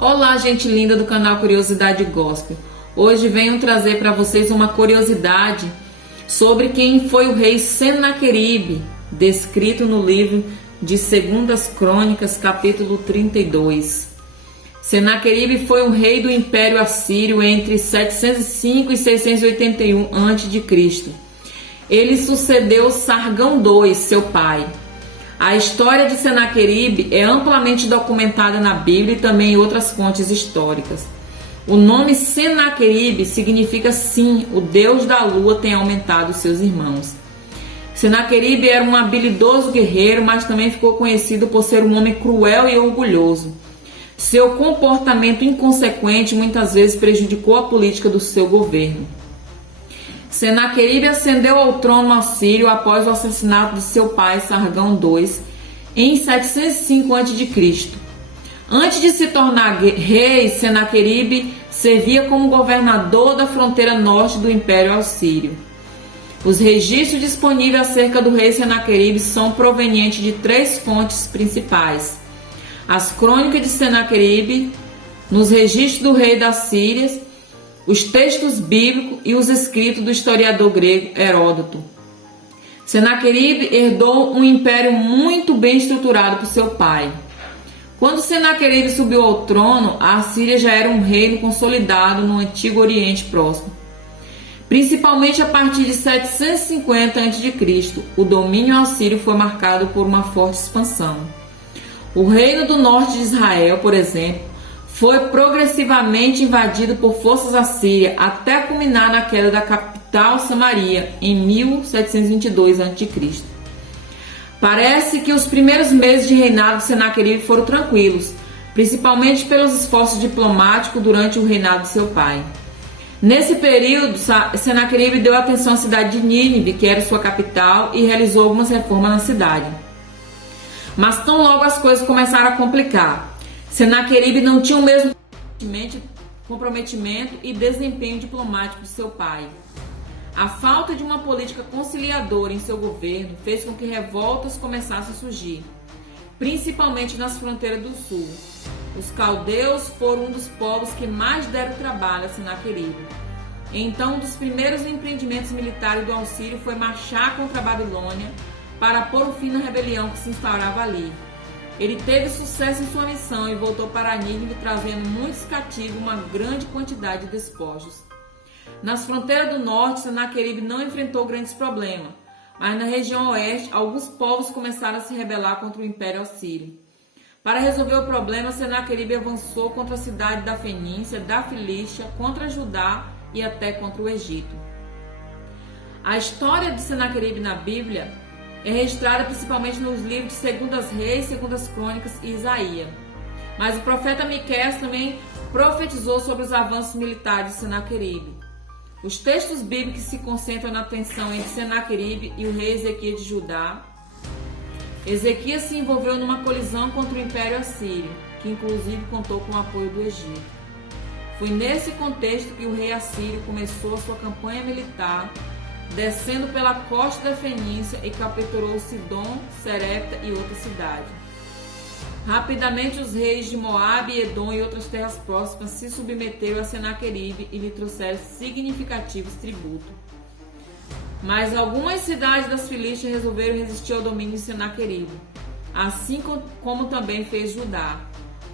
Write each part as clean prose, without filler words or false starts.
Olá, gente linda do canal Curiosidade Gospel. Hoje venho trazer para vocês uma curiosidade sobre quem foi o rei Senaqueribe, descrito no livro de 2 Crônicas, capítulo 32. Senaqueribe foi o rei do Império Assírio entre 705 e 681 a.C. Ele sucedeu Sargão II, seu pai. A história de Senaqueribe é amplamente documentada na Bíblia e também em outras fontes históricas. O nome Senaqueribe significa sim, o deus da lua tem aumentado seus irmãos. Senaqueribe era um habilidoso guerreiro, mas também ficou conhecido por ser um homem cruel e orgulhoso. Seu comportamento inconsequente muitas vezes prejudicou a política do seu governo. Senaqueribe ascendeu ao trono assírio após o assassinato de seu pai, Sargão II, em 705 a.C. Antes de se tornar rei, Senaqueribe servia como governador da fronteira norte do Império Assírio. Os registros disponíveis acerca do rei Senaqueribe são provenientes de 3 fontes principais: as crônicas de Senaqueribe, nos registros do rei da Síria, os textos bíblicos e os escritos do historiador grego Heródoto. Senaqueribe herdou um império muito bem estruturado por seu pai. Quando Senaqueribe subiu ao trono, a Assíria já era um reino consolidado no Antigo Oriente Próximo. Principalmente a partir de 750 a.C., o domínio assírio foi marcado por uma forte expansão. O reino do norte de Israel, por exemplo, foi progressivamente invadido por forças assírias até culminar na queda da capital Samaria em 1722 a.C. Parece que os primeiros meses de reinado de Senaqueribe foram tranquilos, principalmente pelos esforços diplomáticos durante o reinado de seu pai. Nesse período, Senaqueribe deu atenção à cidade de Nínive, que era sua capital, e realizou algumas reformas na cidade. Mas tão logo as coisas começaram a complicar. Senaqueribe não tinha o mesmo comprometimento e desempenho diplomático de seu pai. A falta de uma política conciliadora em seu governo fez com que revoltas começassem a surgir, principalmente nas fronteiras do sul. Os caldeus foram um dos povos que mais deram trabalho a Senaqueribe. Então, um dos primeiros empreendimentos militares do Assírio foi marchar contra a Babilônia para pôr um fim na rebelião que se instaurava ali. Ele teve sucesso em sua missão e voltou para Nínive trazendo muitos cativos e uma grande quantidade de despojos. Nas fronteiras do norte, Senaqueribe não enfrentou grandes problemas, mas na região oeste, alguns povos começaram a se rebelar contra o Império Assírio. Para resolver o problema, Senaqueribe avançou contra a cidade da Fenícia, da Filístia, contra Judá e até contra o Egito. A história de Senaqueribe na Bíblia é registrada principalmente nos livros de 2 Reis, 2 Crônicas e Isaías. Mas o profeta Miqueias também profetizou sobre os avanços militares de Senaqueribe. Os textos bíblicos se concentram na tensão entre Senaqueribe e o rei Ezequias de Judá. Ezequias se envolveu numa colisão contra o Império Assírio, que inclusive contou com o apoio do Egito. Foi nesse contexto que o rei assírio começou a sua campanha militar, descendo pela costa da Fenícia e capturou Sidom, Serepta e outras cidades. Rapidamente os reis de Moabe, Edom e outras terras próximas se submeteram a Senaqueribe e lhe trouxeram significativos tributos. Mas algumas cidades das Filístias resolveram resistir ao domínio de Senaqueribe, assim como também fez Judá.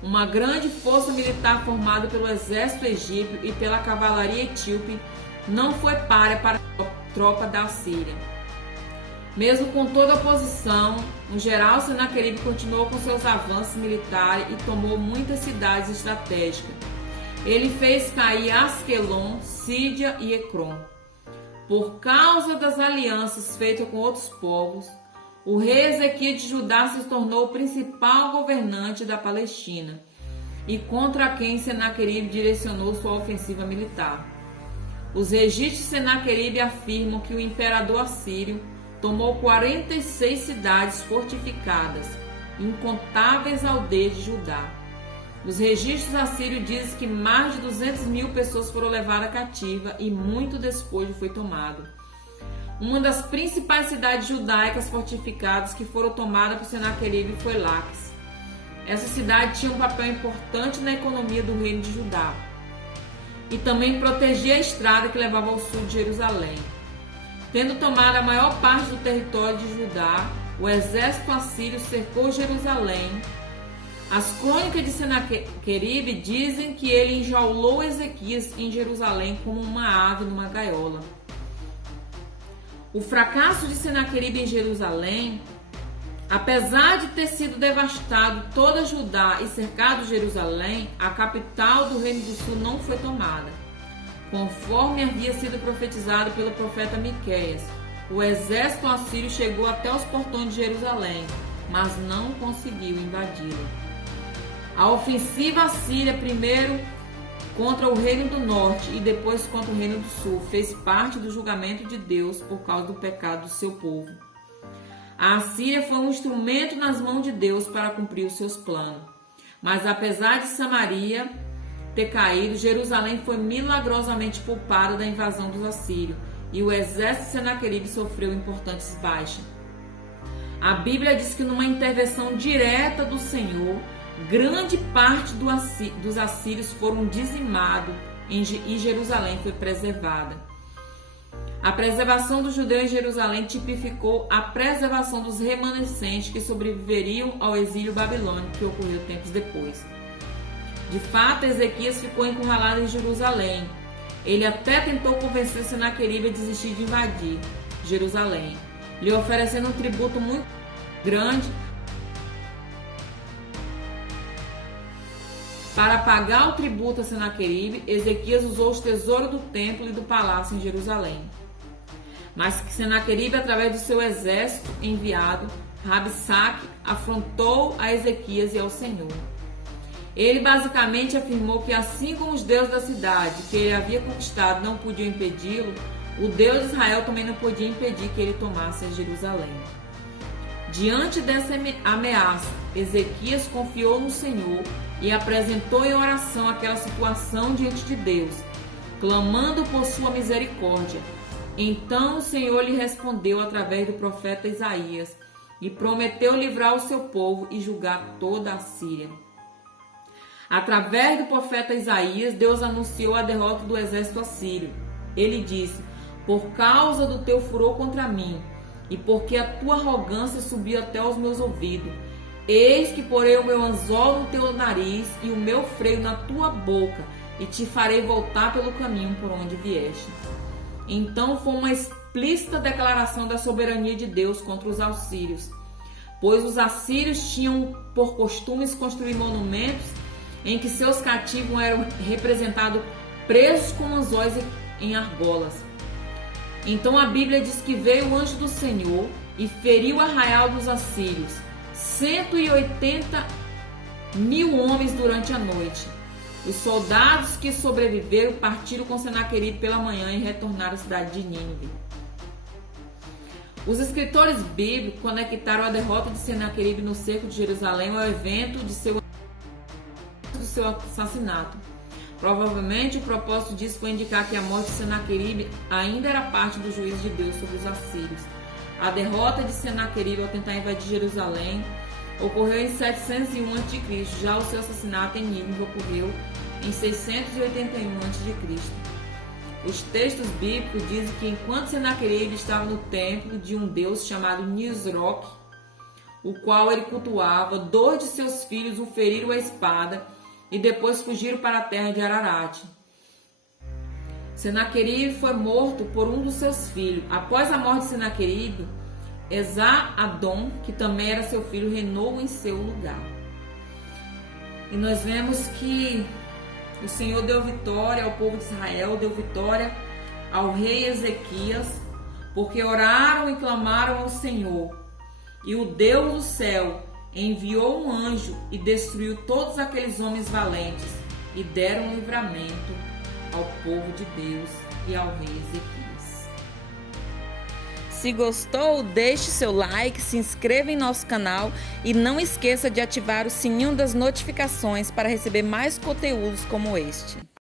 Uma grande força militar formada pelo exército egípcio e pela cavalaria etíope não foi páreo para a tropa da Síria. Mesmo com toda a oposição, no geral, Senaqueribe continuou com seus avanços militares e tomou muitas cidades estratégicas. Ele fez cair Asquelon, Sídia e Ecrom. Por causa das alianças feitas com outros povos, o rei Ezequias de Judá se tornou o principal governante da Palestina e contra quem Senaqueribe direcionou sua ofensiva militar. Os registros de Senaqueribe afirmam que o imperador assírio tomou 46 cidades fortificadas e incontáveis aldeias de Judá. Os registros assírios dizem que mais de 200.000 pessoas foram levadas cativa e muito despojo foi tomado. Uma das principais cidades judaicas fortificadas que foram tomadas por Senaqueribe foi Laquis. Essa cidade tinha um papel importante na economia do reino de Judá e também protegia a estrada que levava ao sul de Jerusalém. Tendo tomado a maior parte do território de Judá, o exército assírio cercou Jerusalém. As crônicas de Senaqueribe dizem que ele enjaulou Ezequias em Jerusalém como uma ave numa gaiola. O fracasso de Senaqueribe em Jerusalém, apesar de ter sido devastado toda Judá e cercado Jerusalém, a capital do Reino do Sul não foi tomada. Conforme havia sido profetizado pelo profeta Miqueias, o exército assírio chegou até os portões de Jerusalém, mas não conseguiu invadi-la. A ofensiva assíria, primeiro contra o Reino do Norte e depois contra o Reino do Sul, fez parte do julgamento de Deus por causa do pecado do seu povo. A Assíria foi um instrumento nas mãos de Deus para cumprir os seus planos. Mas apesar de Samaria ter caído, Jerusalém foi milagrosamente poupada da invasão dos assírios e o exército de Senaqueribe sofreu importantes baixas. A Bíblia diz que numa intervenção direta do Senhor, grande parte dos assírios foram dizimados e Jerusalém foi preservada. A preservação dos judeus em Jerusalém tipificou a preservação dos remanescentes que sobreviveriam ao exílio babilônico que ocorreu tempos depois. De fato, Ezequias ficou encurralado em Jerusalém. Ele até tentou convencer Senaqueribe a desistir de invadir Jerusalém, lhe oferecendo um tributo muito grande. Para pagar o tributo a Senaqueribe, Ezequias usou os tesouros do templo e do palácio em Jerusalém. Mas Senaqueribe, através do seu exército enviado, Rabsaque, afrontou a Ezequias e ao Senhor. Ele basicamente afirmou que assim como os deuses da cidade que ele havia conquistado não podiam impedi-lo, o Deus de Israel também não podia impedir que ele tomasse Jerusalém. Diante dessa ameaça, Ezequias confiou no Senhor e apresentou em oração aquela situação diante de Deus, clamando por sua misericórdia. Então o Senhor lhe respondeu através do profeta Isaías e prometeu livrar o seu povo e julgar toda a Síria. Através do profeta Isaías, Deus anunciou a derrota do exército assírio. Ele disse: por causa do teu furor contra mim, e porque a tua arrogância subiu até os meus ouvidos, eis que porei o meu anzol no teu nariz e o meu freio na tua boca, e te farei voltar pelo caminho por onde vieste. Então foi uma explícita declaração da soberania de Deus contra os assírios, pois os assírios tinham por costumes construir monumentos em que seus cativos eram representados presos com anzóis em argolas. Então a Bíblia diz que veio o anjo do Senhor e feriu o arraial dos assírios, 180.000 homens durante a noite. Os soldados que sobreviveram partiram com Senaqueribe pela manhã e retornaram à cidade de Nínive. Os escritores bíblicos conectaram a derrota de Senaqueribe no cerco de Jerusalém ao evento do seu assassinato. Provavelmente o propósito disso foi indicar que a morte de Senaqueribe ainda era parte do juízo de Deus sobre os assírios. A derrota de Senaqueribe ao tentar invadir Jerusalém ocorreu em 701 a.C., já o seu assassinato em Nínive ocorreu em 681 a.C. Os textos bíblicos dizem que enquanto Senaqueribe estava no templo de um deus chamado Nisroque, o qual ele cultuava, 2 de seus filhos o feriram à espada e depois fugiram para a terra de Ararat. Senaqueribe foi morto por um dos seus filhos. Após a morte de Senaqueribe, Esar-Adom, que também era seu filho, reinou em seu lugar. E nós vemos que o Senhor deu vitória ao povo de Israel, deu vitória ao rei Ezequias, porque oraram e clamaram ao Senhor. E o Deus do céu enviou um anjo e destruiu todos aqueles homens valentes e deram livramento ao povo de Deus e ao rei Ezequias. Se gostou, deixe seu like, se inscreva em nosso canal e não esqueça de ativar o sininho das notificações para receber mais conteúdos como este.